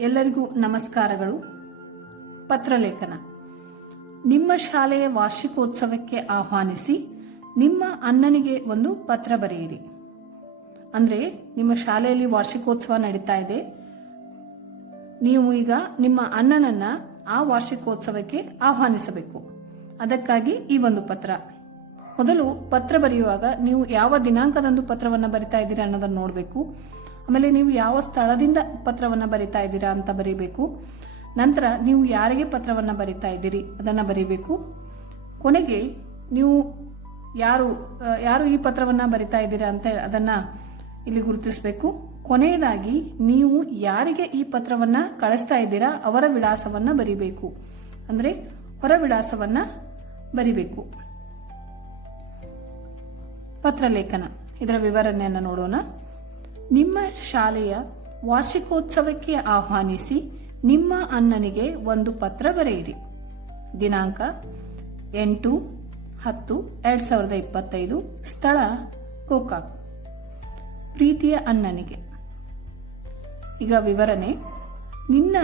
ಎಲ್ಲರಿಗೂ ನಮಸ್ಕಾರಗಳು. ಪತ್ರಲೇಖನ. ನಿಮ್ಮ ಶಾಲೆಯ ವಾರ್ಷಿಕೋತ್ಸವಕ್ಕೆ ಆಹ್ವಾನಿಸಿ ನಿಮ್ಮ ಅಣ್ಣನಿಗೆ ಒಂದು ಪತ್ರ ಬರೆಯಿರಿ. ಅಂದ್ರೆ, ನಿಮ್ಮ ಶಾಲೆಯಲ್ಲಿ ವಾರ್ಷಿಕೋತ್ಸವ ನಡೀತಾ ಇದೆ. ನೀವು ಈಗ ನಿಮ್ಮ ಅಣ್ಣನನ್ನ ಆ ವಾರ್ಷಿಕೋತ್ಸವಕ್ಕೆ ಆಹ್ವಾನಿಸಬೇಕು. ಅದಕ್ಕಾಗಿ ಈ ಒಂದು ಪತ್ರ. ಮೊದಲು ಪತ್ರ ಬರೆಯುವಾಗ ನೀವು ಯಾವ ದಿನಾಂಕದಂದು ಪತ್ರವನ್ನು ಬರಿತಾ ಇದ್ದೀರಾ ಅನ್ನೋದನ್ನ ನೋಡಬೇಕು. ಆಮೇಲೆ ನೀವು ಯಾವ ಸ್ಥಳದಿಂದ ಪತ್ರವನ್ನ ಬರಿತಾ ಇದ್ದೀರಾ ಅಂತ ಬರೀಬೇಕು. ನಂತರ ನೀವು ಯಾರಿಗೆ ಪತ್ರವನ್ನ ಬರಿತಾ ಇದ್ದೀರಿ ಅದನ್ನ ಬರೀಬೇಕು. ಕೊನೆಗೆ ನೀವು ಯಾರು ಯಾರು ಈ ಪತ್ರವನ್ನ ಬರಿತಾ ಇದ್ದೀರಾ ಅಂತ ಅದನ್ನ ಇಲ್ಲಿ ಗುರುತಿಸಬೇಕು. ಕೊನೆಯದಾಗಿ ನೀವು ಯಾರಿಗೆ ಈ ಪತ್ರವನ್ನ ಕಳಿಸ್ತಾ ಇದ್ದೀರಾ ಅವರ ವಿಳಾಸವನ್ನ ಬರಿಬೇಕು. ಅಂದ್ರೆ ಹೊರ ವಿಳಾಸವನ್ನ ಬರಿಬೇಕು. ಪತ್ರಲೇಖನ, ಇದರ ವಿವರಣೆಯನ್ನು ನೋಡೋಣ. ನಿಮ್ಮ ಶಾಲೆಯ ವಾರ್ಷಿಕೋತ್ಸವಕ್ಕೆ ಆಹ್ವಾನಿಸಿ ನಿಮ್ಮ ಅಣ್ಣನಿಗೆ ಒಂದು ಪತ್ರ ಬರೆಯಿರಿ. ದಿನಾಂಕ ಎಂಟು ಹತ್ತು ಎರಡ್ ಸಾವಿರದ ಇಪ್ಪತ್ತೈದು, ಸ್ಥಳ ಕೋಕಾಕ್ ಪ್ರೀತಿಯ ಅಣ್ಣನಿಗೆ. ಈಗ ವಿವರಣೆ. ನಿನ್ನ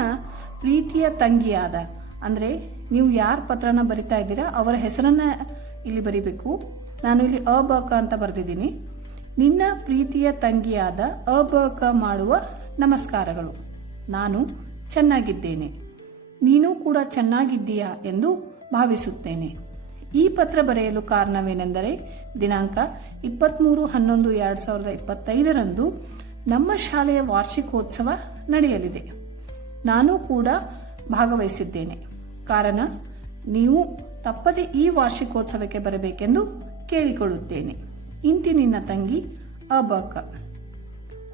ಪ್ರೀತಿಯ ತಂಗಿಯಾದ, ಅಂದ್ರೆ ನೀವು ಯಾರ ಪತ್ರನ ಬರಿತಾ ಇದ್ದೀರಾ, ಅವರ ಹೆಸರನ್ನ ಇಲ್ಲಿ ಬರಿಬೇಕು. ನಾನು ಇಲ್ಲಿ ಅಬಕ ಅಂತ ಬರೆದಿದ್ದೀನಿ. ನಿನ್ನ ಪ್ರೀತಿಯ ತಂಗಿಯಾದ ಅಬಕ ಮಾಡುವ ನಮಸ್ಕಾರಗಳು. ನಾನು ಚೆನ್ನಾಗಿದ್ದೇನೆ. ನೀನು ಕೂಡ ಚೆನ್ನಾಗಿದ್ದೀಯಾ ಎಂದು ಭಾವಿಸುತ್ತೇನೆ. ಈ ಪತ್ರ ಬರೆಯಲು ಕಾರಣವೇನೆಂದರೆ, ದಿನಾಂಕ ಇಪ್ಪತ್ಮೂರು ಹನ್ನೊಂದು ಎರಡ್ ಸಾವಿರದ ಇಪ್ಪತ್ತೈದರಂದು ನಮ್ಮ ಶಾಲೆಯ ವಾರ್ಷಿಕೋತ್ಸವ ನಡೆಯಲಿದೆ. ನಾನು ಕೂಡ ಭಾಗವಹಿಸಿದ್ದೇನೆ. ಕಾರಣ, ನೀವು ತಪ್ಪದೆ ಈ ವಾರ್ಷಿಕೋತ್ಸವಕ್ಕೆ ಬರಬೇಕೆಂದು ಕೇಳಿಕೊಳ್ಳುತ್ತೇನೆ. ಇಂತಿ ನಿನ್ನ ತಂಗಿ ಅಬಕ.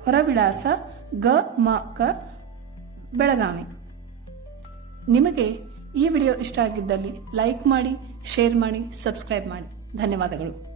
ಹೊರವಿಳಾಸ ಗ ಮ ಕ ಬೆಳಗಾವಿ. ನಿಮಗೆ ಈ ವಿಡಿಯೋ ಇಷ್ಟ ಆಗಿದ್ದಲ್ಲಿ ಲೈಕ್ ಮಾಡಿ, ಶೇರ್ ಮಾಡಿ, ಸಬ್ಸ್ಕ್ರೈಬ್ ಮಾಡಿ. ಧನ್ಯವಾದಗಳು.